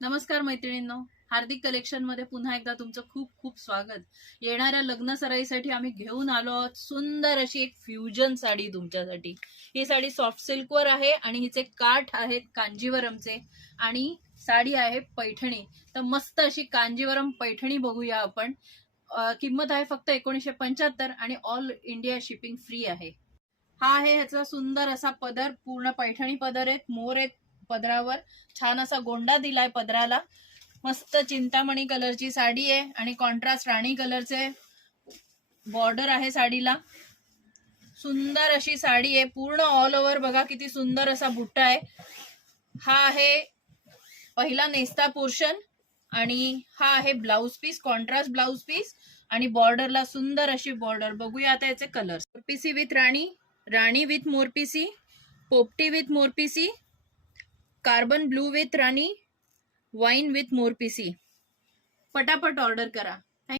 नमस्कार मैत्रिणींनो, हार्दिक कलेक्शन मध्ये पुन्हा एकदा तुमचं खूप खूप स्वागत. येणाऱ्या लग्न सराईसाठी आम्ही घेऊन आलो आहोत सुंदर अशी एक फ्युजन साडी तुमच्यासाठी. ही साडी सॉफ्ट सिल्कवर आहे आणि हिचे काठ आहेत कांजीवरमचे आणि साडी आहे पैठणी. तर मस्त अशी कांजीवरम पैठणी बघूया आपण. किंमत आहे फक्त 1975 आणि ऑल इंडिया शिपिंग फ्री आहे. हा आहे ह्याचा सुंदर असा पदर, पूर्ण पैठणी पदर आहेत, मोर आहेत पदरावर, छान असा गोंडा दिलाय पदराला. मस्त चिंतामणी कलरची साडी आहे आणि कॉन्ट्रास्ट राणी कलरचे बॉर्डर आहे साडीला. सुंदर अशी साडी आहे, पूर्ण ऑल ओव्हर बघा किती सुंदर असा बुट्टा आहे. हा आहे पहिला नेस्ता पोर्शन आणि हा आहे blouse piece, contrast blouse piece आणि बॉर्डरला सुंदर अशी बॉर्डर. बघूया आता याचे कलर. मोरपीसी विथ राणी, राणी विथ मोरपीसी, पोपटी विथ मोरपीसी, कार्बन ब्लू विथ राणी, वाईन विथ मोरपीसी. पटापट ऑर्डर करा.